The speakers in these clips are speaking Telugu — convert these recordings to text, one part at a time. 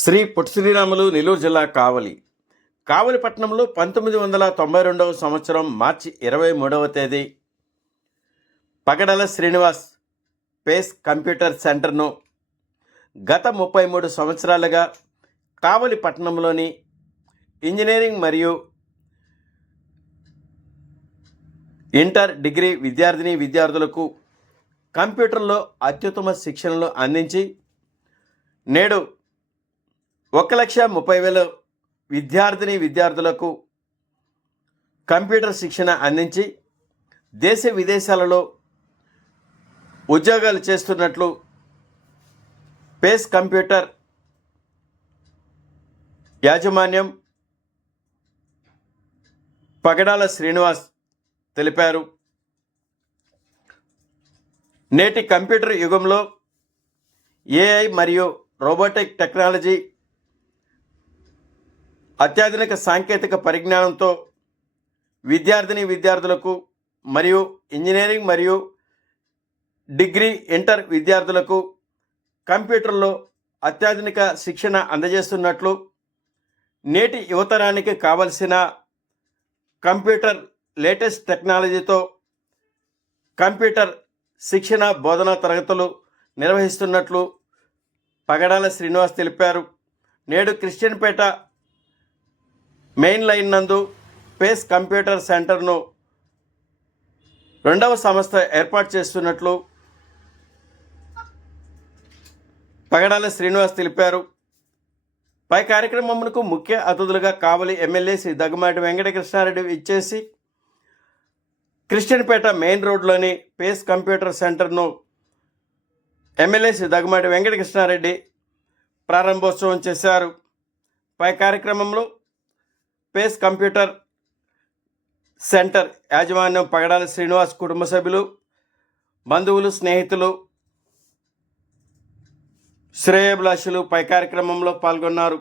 శ్రీ పొట్టి శ్రీరాములు నెల్లూరు జిల్లా కావలి పట్టణంలో 1992 సంవత్సరం మార్చి 23వ తేదీ పగడల శ్రీనివాస్ పేస్ కంప్యూటర్ సెంటర్ను గత 33 సంవత్సరాలుగా కావలి పట్టణంలోని ఇంజనీరింగ్ మరియు ఇంటర్ డిగ్రీ విద్యార్థులకు కంప్యూటర్లో అత్యుత్తమ శిక్షణలు అందించి నేడు 1,30,000 విద్యార్థులకు కంప్యూటర్ శిక్షణ అందించి దేశ విదేశాలలో ఉద్యోగాలు చేస్తున్నట్లు పేస్ కంప్యూటర్ యాజమాన్యం పగడాల శ్రీనివాస్ తెలిపారు. నేటి కంప్యూటర్ యుగంలో ఏఐ మరియు రోబోటిక్ టెక్నాలజీ అత్యాధునిక సాంకేతిక పరిజ్ఞానంతో విద్యార్థులకు మరియు ఇంజనీరింగ్ మరియు డిగ్రీ ఇంటర్ విద్యార్థులకు కంప్యూటర్లో అత్యాధునిక శిక్షణ అందజేస్తున్నట్లు నేటి యువతరానికి కావలసిన కంప్యూటర్ లేటెస్ట్ టెక్నాలజీతో కంప్యూటర్ శిక్షణ బోధనా తరగతులు నిర్వహిస్తున్నట్లు పగడాల శ్రీనివాస్ తెలిపారు. నేడు క్రిస్టియన్పేట మెయిన్ లైన్ నందు పేస్ కంప్యూటర్ సెంటర్ను 2వ సంస్థ ఏర్పాటు చేస్తున్నట్లు పగడాల శ్రీనివాస్ తెలిపారు. పై కార్యక్రమంకు ముఖ్య అతిథులుగా కావలి ఎమ్మెల్యే శ్రీ దగ్గుమాటి వెంకటకృష్ణారెడ్డి ఇచ్చేసి క్రిస్టియన్పేట మెయిన్ రోడ్లోని పేస్ కంప్యూటర్ సెంటర్ను ఎమ్మెల్యే శ్రీ దగ్గుమాటి వెంకటకృష్ణారెడ్డి ప్రారంభోత్సవం చేశారు. పై కార్యక్రమంలో పేస్ కంప్యూటర్ సెంటర్ యాజమాన్యం పగడాల శ్రీనివాస్ కుటుంబ సభ్యులు, బంధువులు, స్నేహితులు, శ్రేయోభిలాషులు పై కార్యక్రమంలో పాల్గొన్నారు.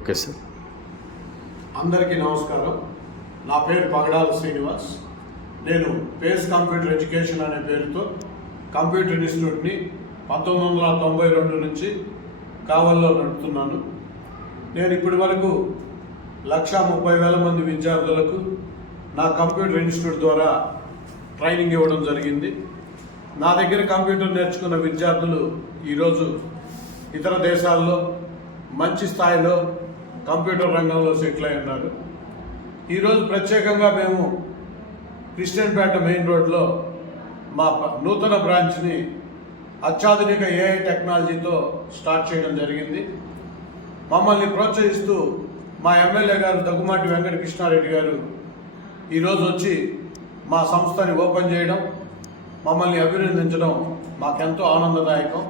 Okay sir. అందరికీ నమస్కారం. నా పేరు పగడాల శ్రీనివాస్. నేను పేస్ కంప్యూటర్ ఎడ్యుకేషన్ అనే పేరుతో కంప్యూటర్ ఇన్స్టిట్యూట్ని 1992 నుంచి కావల్లో నడుపుతున్నాను. నేను ఇప్పటి వరకు 1,30,000 మంది విద్యార్థులకు నా కంప్యూటర్ ఇన్స్టిట్యూట్ ద్వారా ట్రైనింగ్ ఇవ్వడం జరిగింది. నా దగ్గర కంప్యూటర్ నేర్చుకున్న విద్యార్థులు ఈరోజు ఇతర దేశాల్లో మంచి స్థాయిలో కంప్యూటర్ రంగంలో సెటిల్ అయి ఉన్నారు. ఈరోజు ప్రత్యేకంగా మేము క్రిస్టియన్పేట మెయిన్ రోడ్లో మా నూతన బ్రాంచ్ని అత్యాధునిక ఏఐ టెక్నాలజీతో స్టార్ట్ చేయడం జరిగింది. మమ్మల్ని ప్రోత్సహిస్తూ మా ఎమ్మెల్యే గారు దగ్గుమాటి వెంకటకృష్ణారెడ్డి గారు ఈరోజు వచ్చి మా సంస్థని ఓపెన్ చేయడం, మమ్మల్ని అభినందించడం మాకెంతో ఆనందదాయకం.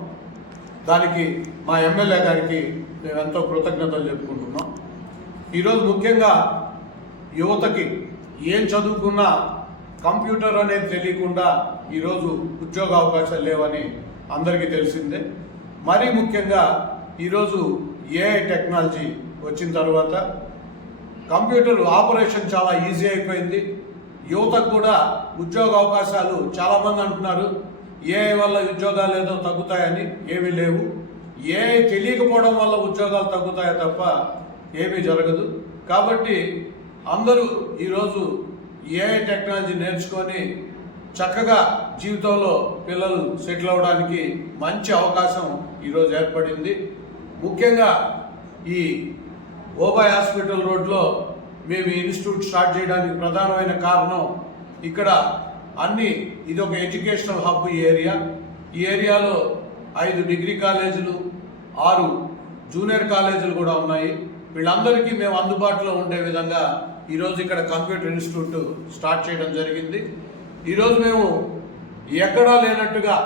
దానికి మా ఎమ్మెల్యే గారికి మేము ఎంతో కృతజ్ఞతలు చెప్పుకుంటున్నాం. ఈరోజు ముఖ్యంగా యువతకి ఏం చదువుకున్నా కంప్యూటర్ అనేది తెలియకుండా ఈరోజు ఉద్యోగ అవకాశాలు లేవని అందరికీ తెలిసిందే. మరీ ముఖ్యంగా ఈరోజు ఏఐ టెక్నాలజీ వచ్చిన తర్వాత కంప్యూటర్ ఆపరేషన్ చాలా ఈజీ అయిపోయింది. యువతకు కూడా ఉద్యోగ అవకాశాలు చాలామంది అంటున్నారు ఏఐ వల్ల ఉద్యోగాలు ఏదో తగ్గుతాయని. ఏమీ లేవు. ఏఐ తెలియకపోవడం వల్ల ఉద్యోగాలు తగ్గుతాయో తప్ప ఏమీ జరగదు. కాబట్టి అందరూ ఈరోజు ఏఐ టెక్నాలజీ నేర్చుకొని చక్కగా జీవితంలో పిల్లలు సెటిల్ అవ్వడానికి మంచి అవకాశం ఈరోజు ఏర్పడింది. ముఖ్యంగా ఈ ఓబాయ్ హాస్పిటల్ రోడ్లో మేము ఈ ఇన్స్టిట్యూట్ స్టార్ట్ చేయడానికి ప్రధానమైన కారణం ఇక్కడ ఇది ఒక ఎడ్యుకేషనల్ హబ్. ఈ ఏరియాలో 5 డిగ్రీ కాలేజీలు, 6 జూనియర్ కాలేజీలు కూడా ఉన్నాయి. వీళ్ళందరికీ మేము అందుబాటులో ఉండే విధంగా ఈరోజు ఇక్కడ కంప్యూటర్ ఇన్స్టిట్యూట్ స్టార్ట్ చేయడం జరిగింది. ఈరోజు మేము ఎక్కడా లేనట్టుగా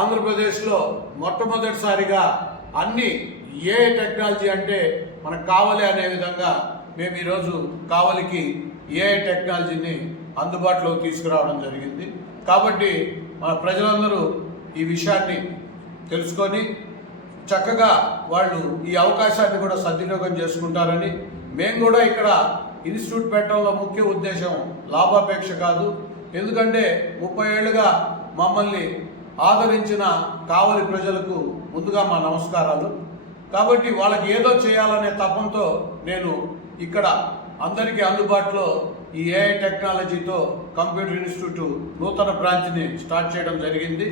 ఆంధ్రప్రదేశ్లో మొట్టమొదటిసారిగా అన్ని ఏ టెక్నాలజీ అంటే మనకు కావాలి అనే విధంగా మేము ఈరోజు కావలికి ఏఐ టెక్నాలజీని అందుబాటులోకి తీసుకురావడం జరిగింది. కాబట్టి మన ప్రజలందరూ ఈ విషయాన్ని తెలుసుకొని చక్కగా వాళ్ళు ఈ అవకాశాన్ని కూడా సద్వినియోగం చేసుకుంటారని, మేము కూడా ఇక్కడ ఇన్స్టిట్యూట్ పెట్టడంలో ముఖ్య ఉద్దేశం లాభాపేక్ష కాదు. ఎందుకంటే 30 ఏళ్ళుగా మమ్మల్ని ఆదరించిన కావలి ప్రజలకు ముందుగా మా నమస్కారాలు. కాబట్టి వాళ్ళకి ఏదో చేయాలనే తపంతో నేను ఇక్కడ అందరికీ అందుబాటులో ఈ ఏఐ టెక్నాలజీతో కంప్యూటర్ ఇన్స్టిట్యూట్ నూతన బ్రాంచ్ని స్టార్ట్ చేయడం జరిగింది.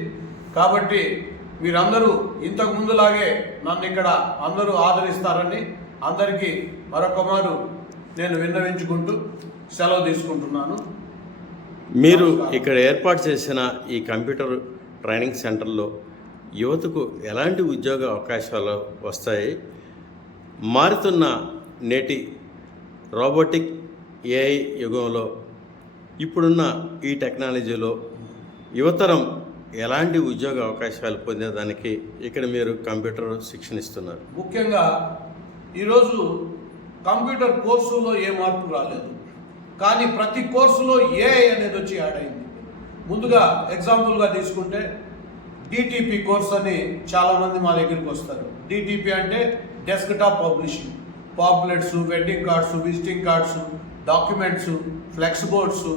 కాబట్టి మీరందరూ ఇంతకు ముందులాగే నన్ను ఇక్కడ అందరూ ఆదరిస్తారని అందరికీ మరొకమారు నేను విన్నవించుకుంటూ సెలవు తీసుకుంటున్నాను. మీరు ఇక్కడ ఏర్పాటు చేసిన ఈ కంప్యూటర్ ట్రైనింగ్ సెంటర్లో యువతకు ఎలాంటి ఉద్యోగ అవకాశాలు వస్తాయి? మారుతున్న నేటి రోబోటిక్ ఏఐ యుగంలో ఇప్పుడున్న ఈ టెక్నాలజీలో యువతరం ఎలాంటి ఉద్యోగ అవకాశాలు పొందేదానికి ఇక్కడ మీరు కంప్యూటర్ శిక్షణ ఇస్తున్నారు? ముఖ్యంగా ఈరోజు కంప్యూటర్ కోర్సులో ఏ మార్పు రాలేదు, కానీ ప్రతి కోర్సులో ఏఐ అనేది వచ్చి యాడ్ అయింది. ముందుగా ఎగ్జాంపుల్గా తీసుకుంటే డిటిపి కోర్స్ అని చాలామంది మా దగ్గరికి వస్తారు. డిటిపి అంటే desktop publishing, pamphlets, wedding cards, visiting cards, documents, flex boards,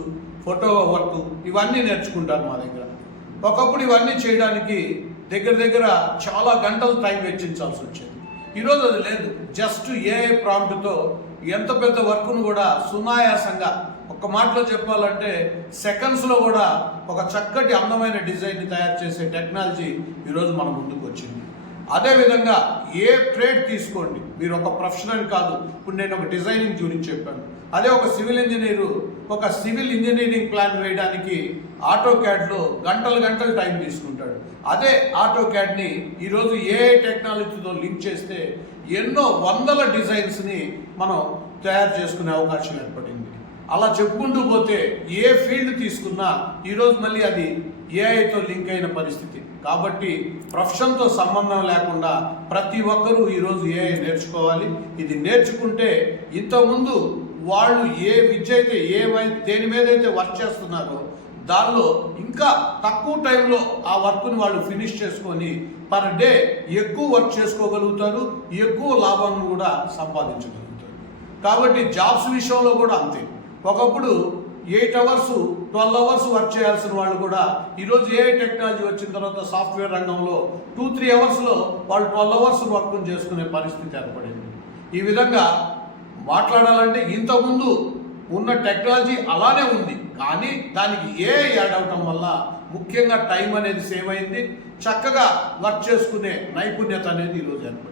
photo work ఇవన్నీ నేర్చుకుంటారు మా దగ్గర. ఒకప్పుడు ఇవన్నీ చేయడానికి దగ్గర చాలా గంటలు టైం వెచ్చించాల్సి వచ్చేది. ఈరోజు అది లేదు. జస్ట్ ఏఐ ప్రాంప్ట్తో ఎంత పెద్ద వర్క్ను కూడా సునాయాసంగా, ఒక్క మాటలో చెప్పాలంటే సెకండ్స్లో కూడా ఒక చక్కటి అందమైన డిజైన్ని తయారు చేసే టెక్నాలజీ ఈరోజు మన ముందుకు వచ్చింది. అదేవిధంగా ఏ ట్రేడ్ తీసుకోండి, మీరు ఒక ప్రొఫెషనల్ కాదు. ఇప్పుడు నేను ఒక డిజైనింగ్ గురించి చెప్పాను. అదే ఒక సివిల్ ఇంజనీరు ఒక సివిల్ ఇంజనీరింగ్ ప్లాన్ వేయడానికి ఆటో క్యాడ్లో గంటలు టైం తీసుకుంటాడు. అదే ఆటో క్యాడ్ని ఈరోజు ఏఐ టెక్నాలజీతో లింక్ చేస్తే ఎన్నో వందల డిజైన్స్ని మనం తయారు చేసుకునే అవకాశం ఏర్పడింది. అలా చెప్పుకుంటూ పోతే ఏ ఫీల్డ్ తీసుకున్నా ఈరోజు మళ్ళీ అది ఏఐతో లింక్ అయిన పరిస్థితి. కాబట్టి ప్రొఫెషన్తో సంబంధం లేకుండా ప్రతి ఒక్కరూ ఈరోజు ఏఐ నేర్చుకోవాలి. ఇది నేర్చుకుంటే ఇంతకుముందు వాళ్ళు ఏ విద్య అయితే దేని మీద అయితే వర్క్ చేస్తున్నారో దానిలో ఇంకా తక్కువ టైంలో ఆ వర్క్ని వాళ్ళు ఫినిష్ చేసుకొని పర్ డే ఎక్కువ వర్క్ చేసుకోగలుగుతారు, ఎక్కువ లాభాలను కూడా సంపాదించగలుగుతారు. కాబట్టి జాబ్స్ విషయంలో కూడా అంతే. ఒకప్పుడు 8 hours 12 hours వర్క్ చేయాల్సిన వాళ్ళు కూడా ఈరోజు ఏఐ టెక్నాలజీ వచ్చిన తర్వాత సాఫ్ట్వేర్ రంగంలో 2-3 hours వాళ్ళు 12 hours వర్క్ చేసుకునే పరిస్థితి ఏర్పడింది. ఈ విధంగా మాట్లాడాలంటే ఇంతకుముందు ఉన్న టెక్నాలజీ అలానే ఉంది, కానీ దానికి ఏఐ యాడ్ అవటం వల్ల ముఖ్యంగా టైం అనేది సేవ్ అయింది, చక్కగా వర్క్ చేసుకునే నైపుణ్యత అనేది ఈరోజు ఏర్పడింది.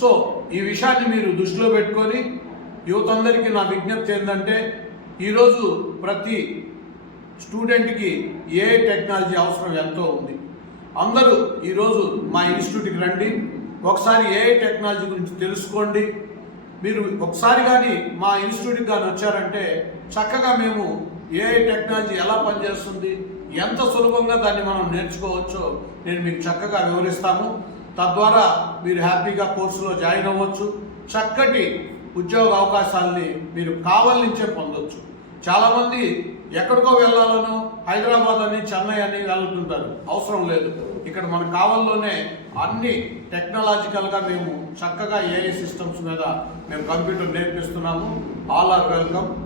సో ఈ విషయాన్ని మీరు దృష్టిలో పెట్టుకొని యువత అందరికీ నా విజ్ఞప్తి ఏంటంటే ఈరోజు ప్రతి స్టూడెంట్కి ఏఐ టెక్నాలజీ అవసరం ఎంతో ఉంది. అందరూ ఈరోజు మా ఇన్స్టిట్యూట్కి రండి, ఒకసారి ఏఐ టెక్నాలజీ గురించి తెలుసుకోండి. మీరు ఒకసారి కానీ మా ఇన్స్టిట్యూట్కి కానీ వచ్చారంటే చక్కగా మేము ఏఐ టెక్నాలజీ ఎలా పనిచేస్తుంది, ఎంత సులభంగా దాన్ని మనం నేర్చుకోవచ్చో నేను మీకు చక్కగా వివరిస్తాము. తద్వారా మీరు హ్యాపీగా కోర్సులో జాయిన్ అవ్వచ్చు, చక్కటి ఉద్యోగ అవకాశాలని మీరు కావలి నుంచే పొందవచ్చు. చాలామంది ఎక్కడికో వెళ్ళాలనో హైదరాబాద్ అని చెన్నై అని వెళ్తుంటారు. అవసరం లేదు. ఇక్కడ మన కావల్లోనే అన్ని టెక్నాలజికల్గా మేము చక్కగా ఏఐ సిస్టమ్స్ మీద మేము కంప్యూటర్ నేర్పిస్తున్నాము. All are welcome.